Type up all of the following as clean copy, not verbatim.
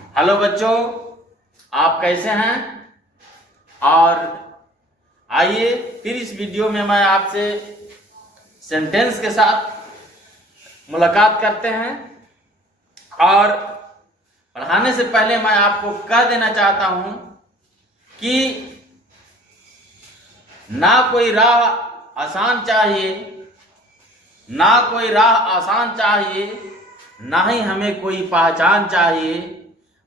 Hello बच्चों, आप कैसे हैं। और आइए फिर इस वीडियो में मैं आपसे सेंटेंस के साथ मुलाकात करते हैं। और पढ़ाने से पहले मैं आपको कह देना चाहता हूं कि ना कोई राह आसान चाहिए, ना कोई राह आसान चाहिए, ना ही हमें कोई पहचान चाहिए।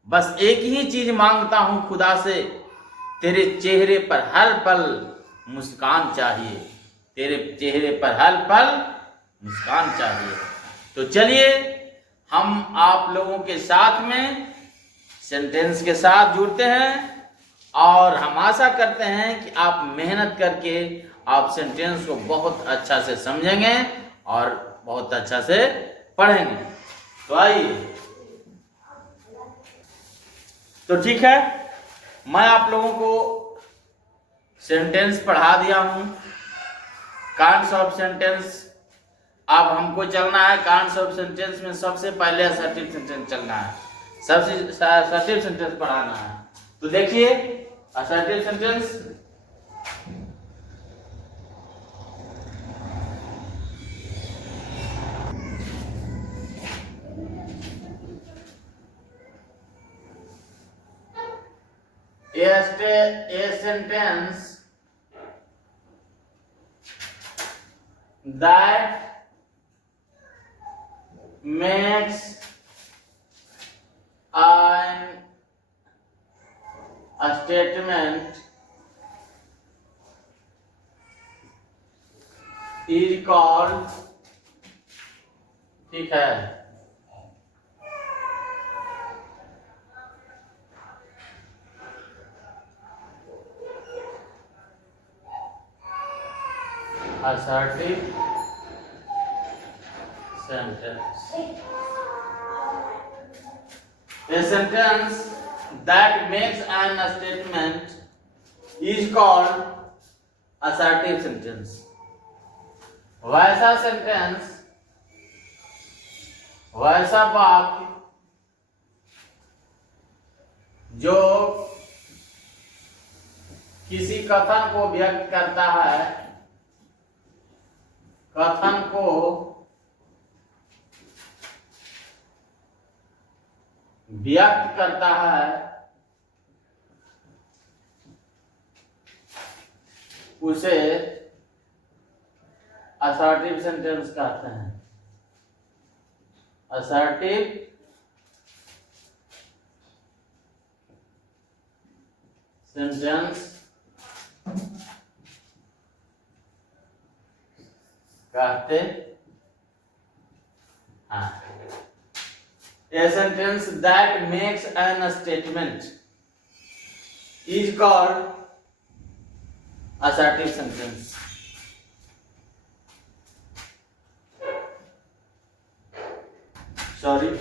बस एक ही चीज मांगता हूं खुदा से, तेरे चेहरे पर हर पल मुस्कान चाहिए, तेरे चेहरे पर हर पल मुस्कान चाहिए। तो चलिए हम आप लोगों के साथ में सेंटेंस के साथ जुड़ते हैं और हम आशा करते हैं कि आप मेहनत करके आप सेंटेंस को बहुत अच्छा से समझेंगे और बहुत अच्छा से पढ़ेंगे। तो आइए, तो ठीक है, मैं आप लोगों को सेंटेंस पढ़ा दिया हूं। काइंड्स ऑफ सेंटेंस अब हमको चलना है। काइंड्स ऑफ सेंटेंस में सबसे पहले असर्टिव सेंटेंस चलना है, सबसे असर्टिव सेंटेंस पढ़ाना है। तो देखिए assertive sentence, a sentence that makes a statement is called, ठीक है, assertive sentence। A sentence that makes an statement is called assertive sentence। वैसा सेंटेंस, वैसा वाक्य जो किसी कथन को व्यक्त करता है, कथन को व्यक्त करता है, उसे असर्टिव सेंटेंस कहते हैं। असर्टिव सेंटेंस कहते हैं। A sentence that makes an statement is called assertive sentence। Sorry,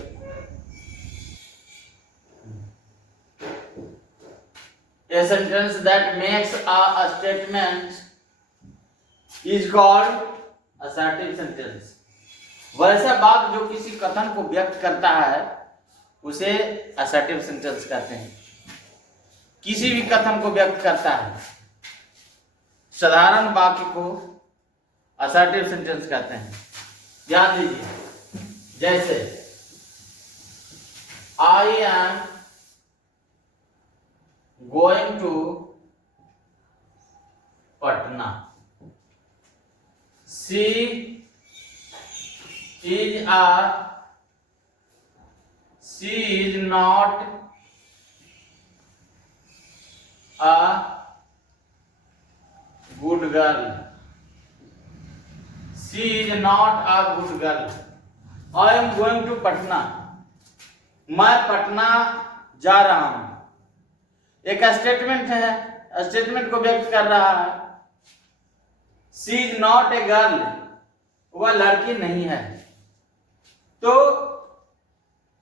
a sentence that makes a statement is called assertive sentence। वैसा वाक्य जो किसी कथन को व्यक्त करता है उसे असर्टिव सेंटेंस कहते हैं। किसी भी कथन को व्यक्त करता है, साधारण वाक्य को असर्टिव सेंटेंस कहते हैं। ध्यान दीजिए, जैसे I am going to Patna, she is not a good girl, she is not a good girl। I am going to Patna, मैं पटना जा रहा हूं। एक स्टेटमेंट है, स्टेटमेंट को व्यक्त कर रहा है। She is not a girl, वह लड़की नहीं है। तो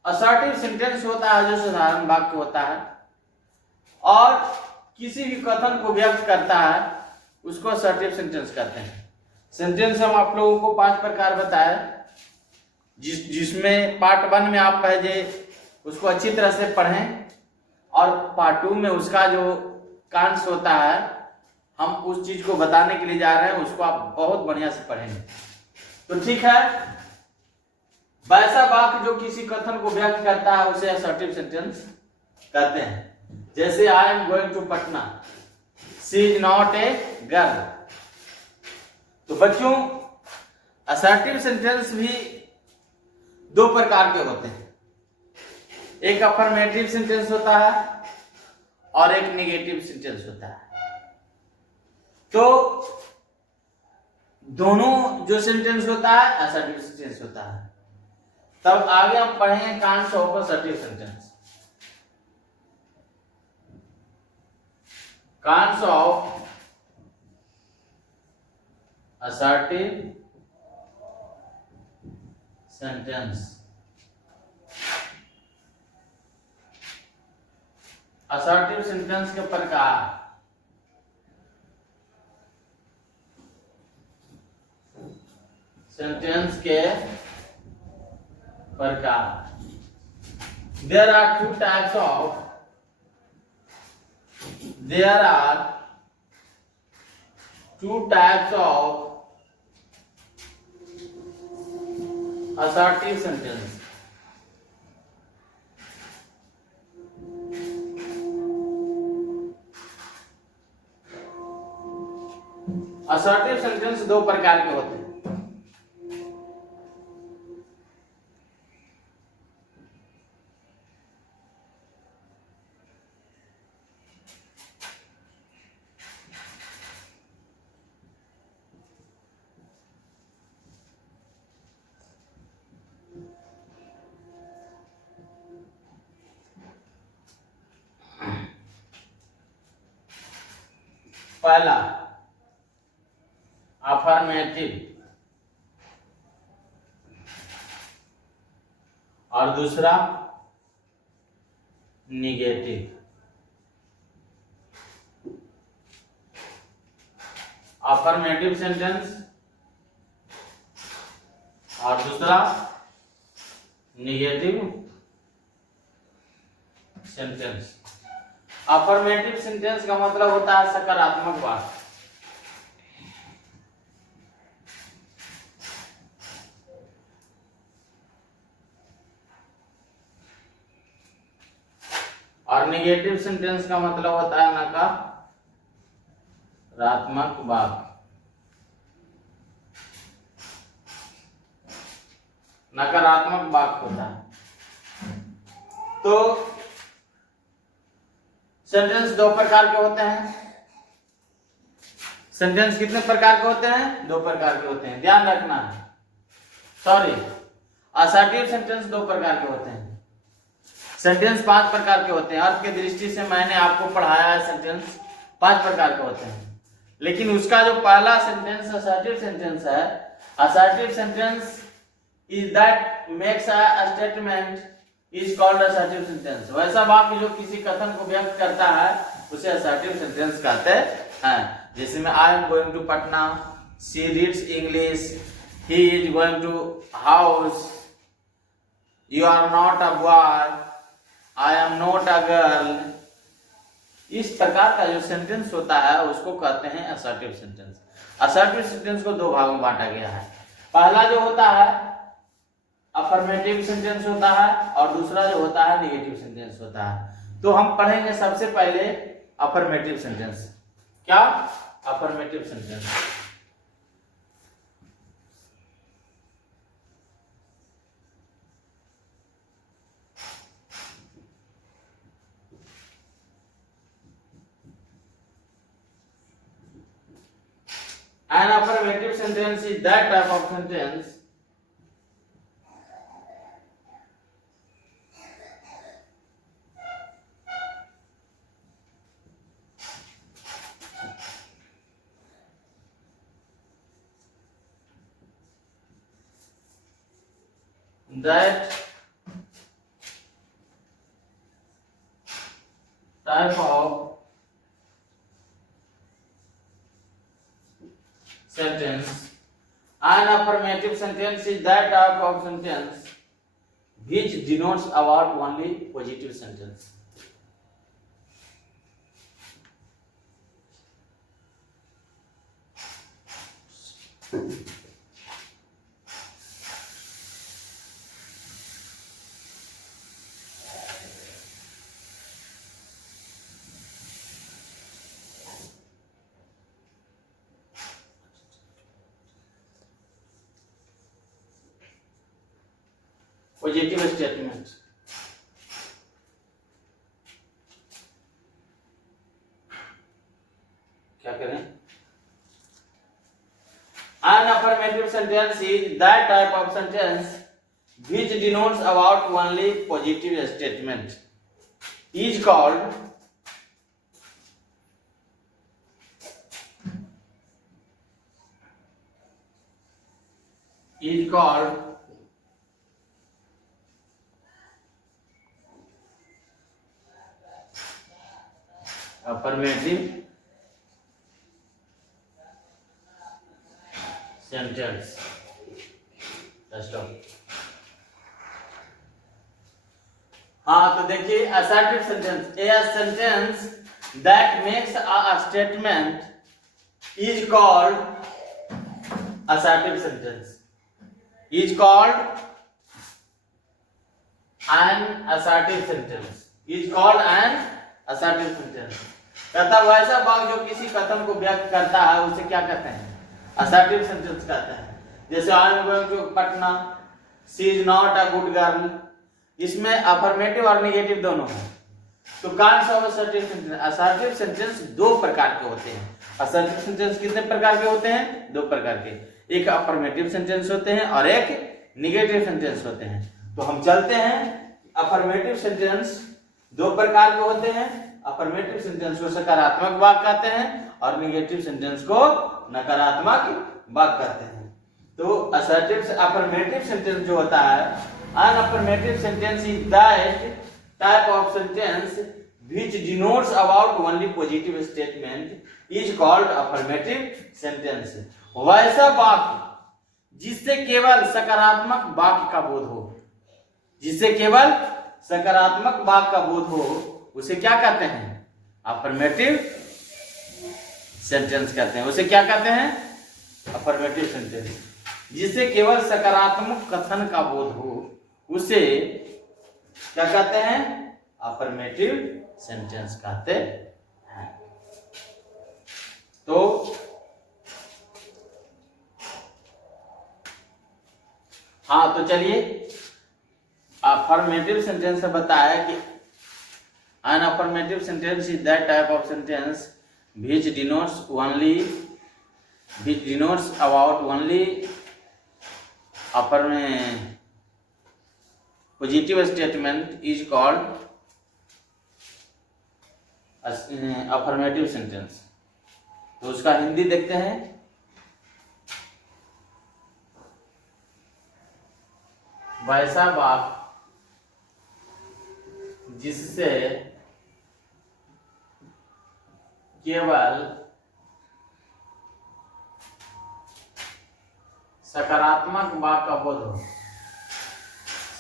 असर्टिव सेंटेंस होता है जो साधारण वाक्य होता है और किसी भी कथन को व्यक्त करता है, उसको असर्टिव सेंटेंस कहते हैं। सेंटेंस हम आप लोगों को 5 प्रकार बताए, जिसमें पार्ट 1 में आप पहले उसको अच्छी तरह से पढ़ें और पार्ट 2 में उसका जो कांस होता है हम उस चीज को बताने के लिए जा रहे हैं, उसको आप बहुत बढ़िया से पढ़ेंगे। तो ठीक है, वैसा वाक्य जो किसी कथन को व्यक्त करता है उसे असर्टिव सेंटेंस कहते हैं। जैसे I am going to Patna, she is not a girl. तो बच्चों असर्टिव सेंटेंस भी दो प्रकार के होते हैं, एक अफर्मेटिव सेंटेंस होता है और एक नेगेटिव सेंटेंस होता है। तो दोनों जो सेंटेंस होता है असर्टिव सेंटेंस होता है। तब आगे हम पढ़ेंगे kinds of assertive sentence. Kinds of assertive sentence. Assertive sentence के प्रकार। सेंटेंस के प्रकार। There are two types of assertive sentence. Assertive sentence दो प्रकार के होते हैं। पहला अफर्मेटिव और दूसरा निगेटिव। अफर्मेटिव सेंटेंस और दूसरा निगेटिव सेंटेंस। अफर्मेटिव सेंटेंस का मतलब होता है सकारात्मक वाक्य। और नेगेटिव सेंटेंस का मतलब होता है नकारात्मक वाक्य। नकारात्मक वाक्य होता है। तो सेंटेंस दो प्रकार के होते हैं। सेंटेंस कितने प्रकार के होते हैं? दो प्रकार के होते हैं, ध्यान रखना है। सॉरी, असर्टिव सेंटेंस दो प्रकार के होते हैं। सेंटेंस 5 प्रकार के होते हैं। अर्थ की दृष्टि से मैंने आपको पढ़ाया है, सेंटेंस 5 प्रकार के होते हैं। लेकिन उसका जो पहला सेंटेंस असर्टिव सेंटेंस है, assertive sentence is that makes a statement is called assertive sentence. वैसा वाक्य जो किसी कथन को व्यक्त करता है उसे असर्टिव सेंटेंस कहते हैं। जैसे में I am going to Patna, she reads English, he is going to house, you are not a boy, I am not a girl. इस प्रकार का जो सेंटेंस होता है उसको कहते हैं असर्टिव सेंटेंस। असर्टिव सेंटेंस को दो भागों में बांटा गया है। पहला जो होता है अफर्मेटिव सेंटेंस होता है और दूसरा जो होता है नेगेटिव सेंटेंस होता है। तो हम पढ़ेंगे सबसे पहले अफर्मेटिव सेंटेंस। क्या? Affirmative sentence. An affirmative sentence is that type of sentence that type of sentence. An affirmative sentence is that type of sentence which denotes about only positive sentence. Positive statement, क्या करें? An affirmative sentence is that type of sentence which denotes about only positive statement is called affirmative sentence. हाँ, तो देखिए assertive sentence, a sentence that makes a statement is called assertive sentence, is called an assertive sentence, is called an assertive sentence. कहता वैसा वाक्य जो किसी कथन को व्यक्त करता है उसे क्या कहते हैं? assertive sentence कहते हैं. जैसे I am going to Patna, she is not a good girl. इसमें अफर्मेटिव और नेगेटिव दोनों हैं. तो kinds of assertive sentence, assertive sentence दो प्रकार के होते हैं. assertive sentence कितने प्रकार के होते हैं? दो प्रकार के. एक अफर्मेटिव सेंटेंस होते हैं और एक नेगेटिव सेंटेंस होते हैं. तो हम चलते हैं. अफर्मेटिव सेंटेंस दो प्रकार के होते हैं. अफर्मेटिव सेंटेंस को सकारात्मक वाक्य कहते हैं और नेगेटिव सेंटेंस को नकारात्मक वाक्य कहते हैं. तो असर्टिव अफर्मेटिव सेंटेंस जो होता है, an affirmative sentence is that type of sentence which denotes about only positive statement is called affirmative sentence. वैसा वाक्य जिससे केवल सकारात्मक वाक्य का बोध हो, जिससे केवल सकारात्मक वाक्य का बोध हो, उसे क्या कहते हैं? अफर्मेटिव सेंटेंस कहते हैं. उसे क्या कहते हैं? Affirmative sentence. जिससे केवल सकारात्मक कथन का बोध हो उसे क्या कहते हैं? अफर्मेटिव सेंटेंस कहते हैं. तो हाँ, तो चलिए अफर्मेटिव सेंटेंस से बताया कि an affirmative sentence is that type of sentence which denotes about only positive statement is called affirmative sentence. तो उसका हिंदी देखते हैं. वैसा वाक्य जिससे केवल सकारात्मक वाक्य का बोध हो,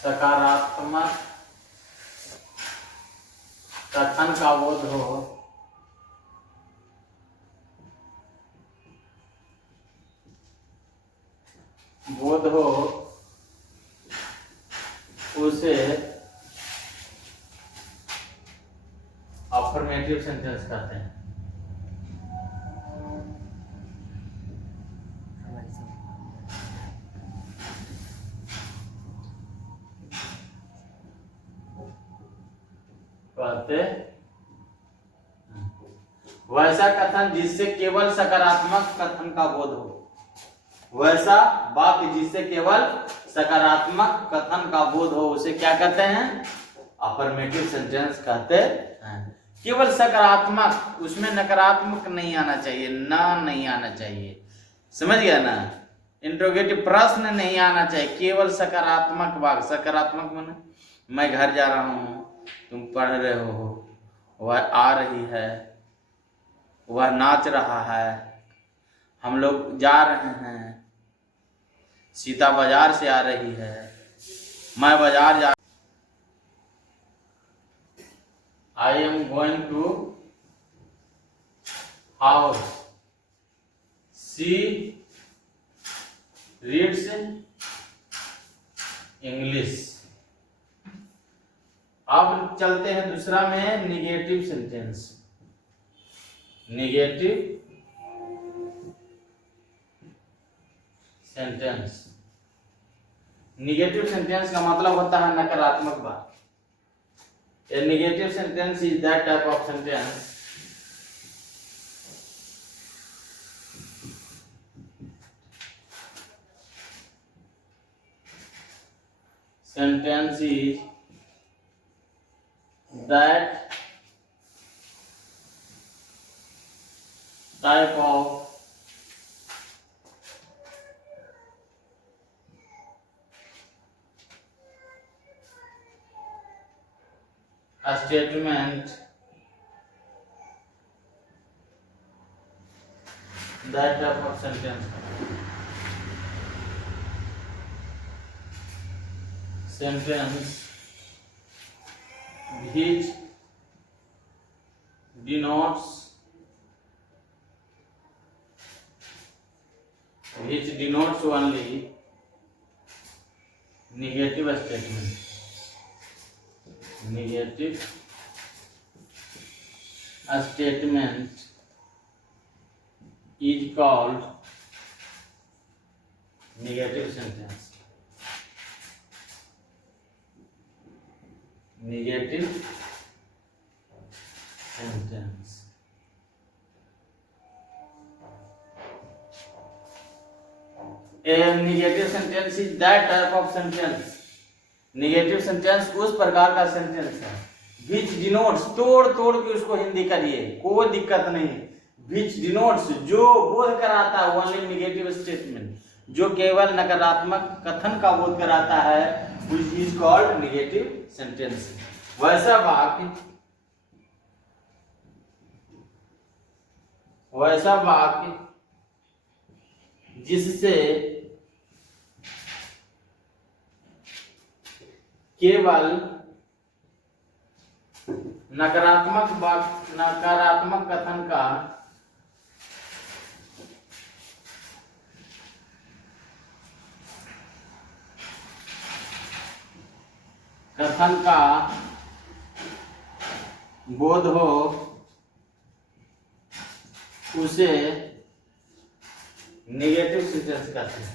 सकारात्मक कथन का बोध हो उसे अफर्मेटिव सेंटेंस कहते हैं. वैसा कथन जिससे केवल सकारात्मक कथन का बोध हो, वैसा वाक्य जिससे केवल सकारात्मक कथन का बोध हो उसे क्या कहते हैं? अफर्मेटिव सेंटेंस कहते हैं. केवल सकारात्मक, उसमें नकारात्मक नहीं आना चाहिए, नहीं आना चाहिए. समझ गया ना? इंट्रोगेटिव प्रश्न नहीं आना चाहिए, केवल सकारात्मक वाक्य. सकारात्मक माने मैं घर जा रहा हूँ, तुम पढ़ रहे हो, वह आ रही है, वह नाच रहा है, हम लोग जा रहे हैं, सीता बाजार से आ रही है, मैं बाजार जा I am going to house, she reads English. अब चलते हैं दूसरा में negative sentence. Negative sentence, negative sentence का मतलब होता है नकारात्मक बात। A negative sentence is that type of sentence is that type of a statement that type of sentence which denotes only negative statement. Negative statement is called negative sentence. Negative sentence. A negative sentence is that type of sentence. Negative sentence उस प्रकार का sentence है which denotes, तोड़ के उसको हिंदी करिए, कोई दिक्कत नहीं। which denotes, जो बोध कराता है, only negative statement, जो केवल नकारात्मक कथन का बोध कराता है, which is called negative sentence। वैसा वाक्य जिससे केवल नकारात्मक कथन का बोध हो, उसे नेगेटिव सेंटेंस कहते हैं।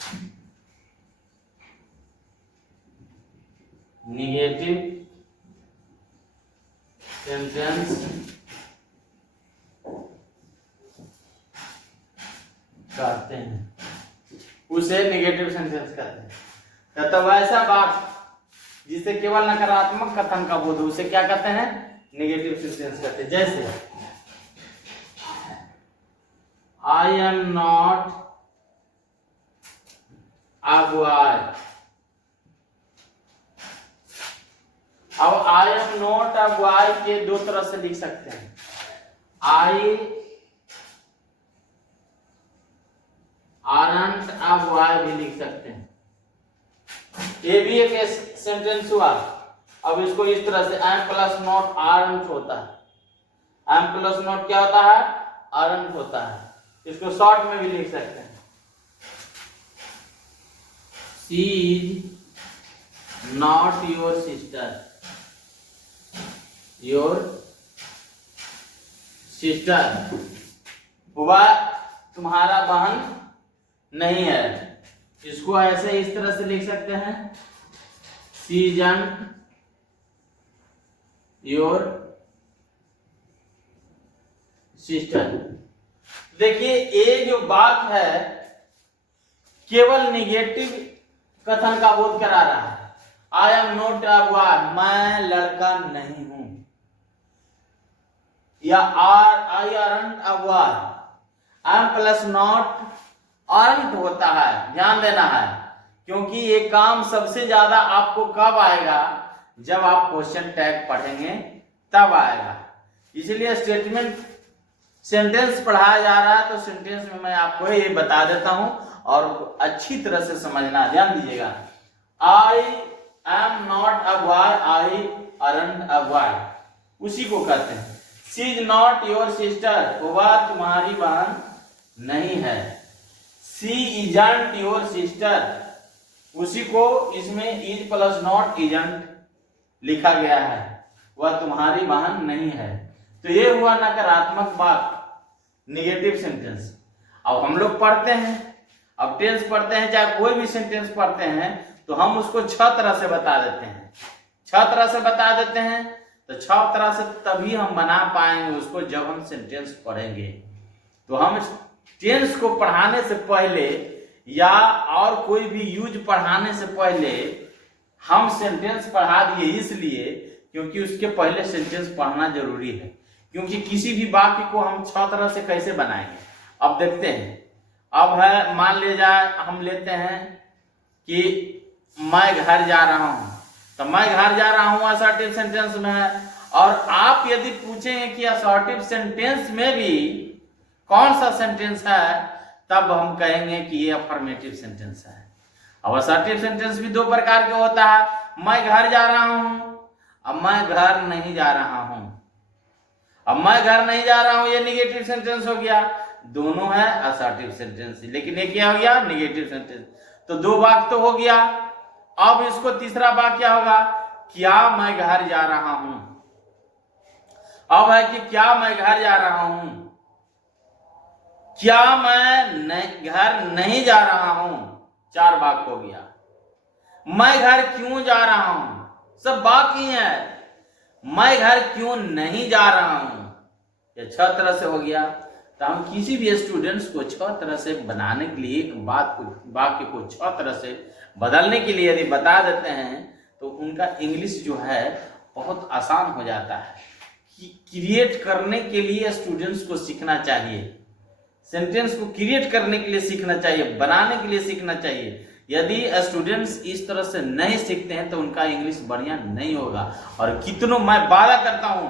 नेगेटिव सेंटेंस कहते हैं, उसे नेगेटिव सेंटेंस कहते हैं। तो ऐसा वाक्य जिसे केवल नकारात्मक कथन का बोध हो, उसे क्या कहते हैं? नेगेटिव सेंटेंस कहते हैं। जैसे I am not a boy. अब I am not a boy के दो तरह से लिख सकते हैं। आई आरंट अ बॉय भी लिख सकते हैं। ये भी एक सेंटेंस हुआ। अब इसको इस तरह से एम प्लस नॉट आरंट होता है। एम प्लस नॉट क्या होता है? आरंट होता है। इसको शॉर्ट में भी लिख सकते हैं। She is not your sister. Your sister, वह तुम्हारा बहन नहीं है। इसको ऐसे इस तरह से लिख सकते हैं। She isn't your sister. देखिए ये जो बात है केवल निगेटिव कथन का बोध करा रहा है। I am not a boy, मैं लड़का नहीं हूं। या I aren't a boy, am plus not aren't होता है, ध्यान देना है। क्योंकि ये काम सबसे ज्यादा आपको कब आएगा? जब आप क्वेश्चन टैग पढ़ेंगे तब आएगा। इसलिए स्टेटमेंट सेंटेंस पढ़ाया जा रहा है तो सेंटेंस में मैं आपको ये बता देता हूं और अच्छी तरह से समझना। ध्यान दीजिएगा। आई am not a boy, I aren't a boy. उसी को कहते हैं। She is not your sister, वह तुम्हारी बहन नहीं है। शी इजंट योर सिस्टर, उसी को इसमें इज प्लस नॉट इजंट लिखा गया है, वह तुम्हारी बहन नहीं है। तो ये हुआ नकारात्मक बात, निगेटिव सेंटेंस। अब हम लोग पढ़ते हैं, अब टेंस पढ़ते हैं, चाहे कोई भी सेंटेंस पढ़ते हैं तो हम उसको 6 तरह से बता देते हैं। 6 तरह से बता देते हैं, तो 6 तरह से तभी हम बना पाएंगे उसको जब हम सेंटेंस पढ़ेंगे। तो हम टेंस को पढ़ाने से पहले या और कोई भी यूज पढ़ाने से पहले हम सेंटेंस पढ़ा दिए, इसलिए क्योंकि उसके पहले सेंटेंस पढ़ना जरूरी है। क्योंकि किसी भी वाक्य को हम 6 तरह से कैसे बनाएंगे, अब देखते हैं। अब है, मान ले जाए हम लेते हैं कि मैं घर जा रहा हूं, तो मैं घर जा रहा हूं असर्टिव सेंटेंस में है। और आप यदि पूछेंगे कि असर्टिव सेंटेंस में भी कौन सा सेंटेंस है, तब हम कहेंगे कि ये अफर्मेटिव सेंटेंस है। अब असर्टिव सेंटेंस भी 2 प्रकार के होता है, मैं घर जा रहा हूं, अब मैं घर नहीं जा रहा हूं। अब मैं घर नहीं जा रहा हूं ये निगेटिव सेंटेंस हो गया, दोनों है असर्टिव सेंटेंस, लेकिन ये क्या हो गया, निगेटिव सेंटेंस। तो 2 वाक्य तो हो गया। अब इसको तीसरा वाक्य क्या होगा, क्या मैं घर जा रहा हूं। अब है कि क्या मैं घर जा रहा हूं, क्या मैं घर नहीं जा रहा हूं, 4 वाक्य हो गया। मैं घर क्यों जा रहा हूं, सब वाक्य ही है। मैं घर क्यों नहीं जा रहा हूं, ये 6 तरह से हो गया। तो हम किसी भी स्टूडेंट्स को 6 तरह से बनाने के लिए, एक वाक्य को 6 तरह से बदलने के लिए यदि बता देते हैं तो उनका इंग्लिश जो है बहुत आसान हो जाता है। कि क्रिएट करने के लिए स्टूडेंट्स को सीखना चाहिए, सेंटेंस को क्रिएट करने के लिए सीखना चाहिए, बनाने के लिए सीखना चाहिए। यदि स्टूडेंट्स इस तरह से नहीं सीखते हैं तो उनका इंग्लिश बढ़िया नहीं होगा। और कितनों, मैं वादा करता हूं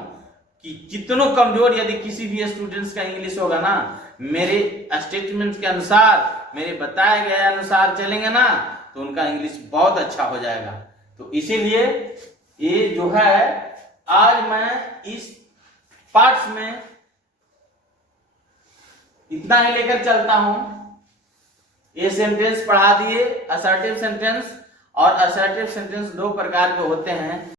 कि कितनों कमजोर यदि किसी भी स्टूडेंट्स का इंग्लिश होगा ना, मेरे स्टेटमेंट के अनुसार, मेरे बताए गए अनुसार चलेंगे ना, तो उनका इंग्लिश बहुत अच्छा हो जाएगा। तो इसीलिए ये जो है आज मैं इस पार्ट्स में इतना ही लेकर चलता हूं। ये सेंटेंस पढ़ा दिए, असर्टिव सेंटेंस। और असर्टिव सेंटेंस 2 प्रकार के होते हैं।